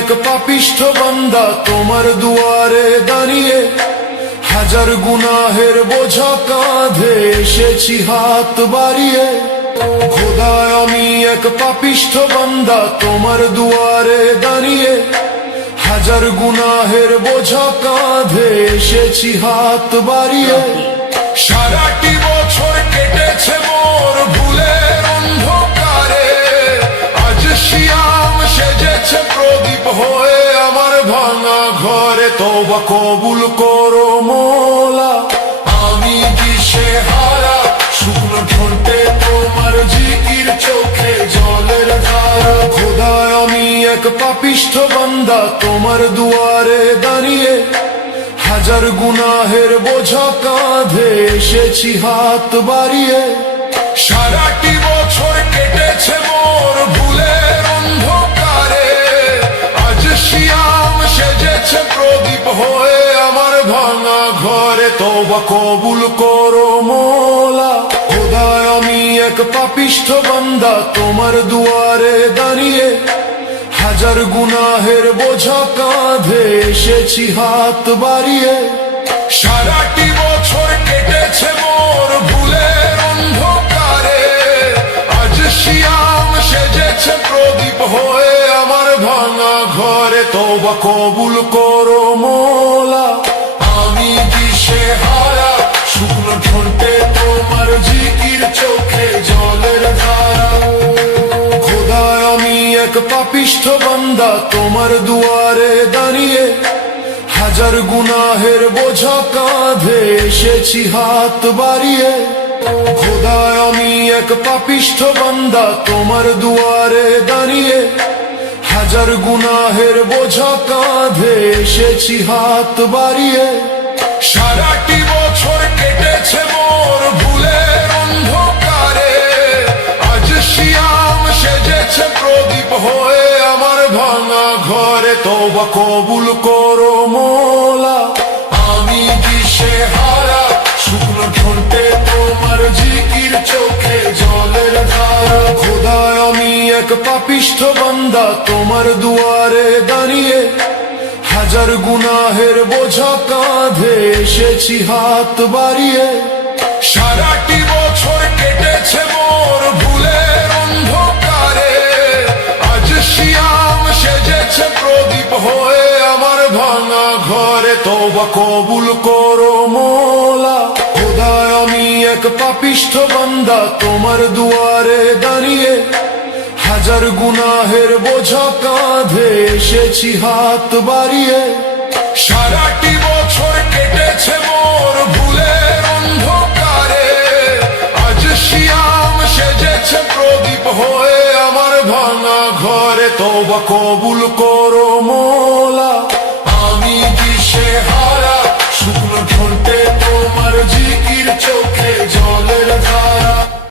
এক পাপিষ্ঠ বান্দা তোমার দুয়ারে দাঁড়িয়ে, হাজার গুনাহের বোঝা কাঁধে এসেছি হাত বাড়িয়ে। খোদা আমি এক পাপিষ্ঠ বান্দা তোমার দুয়ারে দাঁড়িয়ে, হাজার গুনাহের বোঝা কাঁধে এসেছি হাত বাড়িয়ে। সারাটি বছর কেটেছে মোর ভুলের অন্ধকারে, আজ শিয়াম সেজেছে প্রদীপ হয়ে আমার ভাঙা ঘরে। তওবা কবুল করো মোলা, আমি দিশেহারা, শুকনো ঠোঁটে তোমার জিকির, চোখে জলের ধারা। খোদা আমি এক পাপিষ্ঠ বান্দা তোমার দুয়ারে দাঁড়িয়ে, হাজার গুনাহের বোঝা কাঁধে এসেছি হাত বাড়িয়ে। সারাটি বছর কেটেছে মোর ভুলের অন্ধকারে, আজ শিয়াম সেজেছে প্রদীপ হয়ে আমার ভাঙা ঘরে। তওবা কবুল করো মোলা, খোদা আমি এক পাপিষ্ঠ বান্দা তোমার দুয়ারে দাঁড়িয়ে, হাজার গুনাহের বোঝা কাঁধে এসেছি হাত বাড়িয়ে। সারাটি বছর কেটেছে মোর ভুলের অন্ধকারে, আজ শিয়াম সেজেছে প্রদীপ হয়ে আমার ভাঙা ঘরে। তওবা কবুল করো মোলা, আমি দিশেহারা, শুকনো ঠোঁটে তোমার জিকির, চোখে জলের ধারা। খোদা আমি এক পাপিষ্ঠ বান্দা তোমার দুয়ারে দাঁড়িয়ে, হাজার গুনাহের বোঝা কাঁধে এসেছি হাত বাড়িয়ে। খোদা আমি এক পাপিষ্ঠ বান্দা তোমার দুয়ারে দাঁড়িয়ে, হাজার গুনাহের বোঝা কাঁধে এসেছি হাত বাড়িয়ে। সারাটি বছর কেটেছে মোর ভুলের অন্ধকারে, আজ শিয়াম সেজেছে প্রদীপ হয়ে আমার ভাঙা ঘরে। তওবা কবুল করো মোলা, আমি দিশেহারা, শুকনো ঠোঁটে তোমার জিকির, চোখে জলের ধারা। খোদা আমি এক পাপিষ্ঠ বান্দা তোমার দুয়ারে দাঁড়িয়ে, হাজার গুনাহের বোঝা কাঁধে এসেছি হাত বাড়িয়ে। সারাটি বছর কেটেছে মোর ভুলের অন্ধকারে, আজ শিয়াম সেজেছে প্রদীপ হয়ে আমার ভাঙা ঘরে। তওবা কবুল করো মোলা, খোদা আমি এক পাপিষ্ঠ বান্দা তোমার দুয়ারে দাঁড়িয়ে, হাজার গুনাহের বোঝা কাঁধে এসেছি হাত বাড়িয়ে। সারাটি বছর কেটেছে মোর ভুলের অন্ধকারে, আজ শিয়াম সেজেছে প্রদীপ হয়ে আমার ভাঙা ঘরে। তওবা কবুল করো মোলা।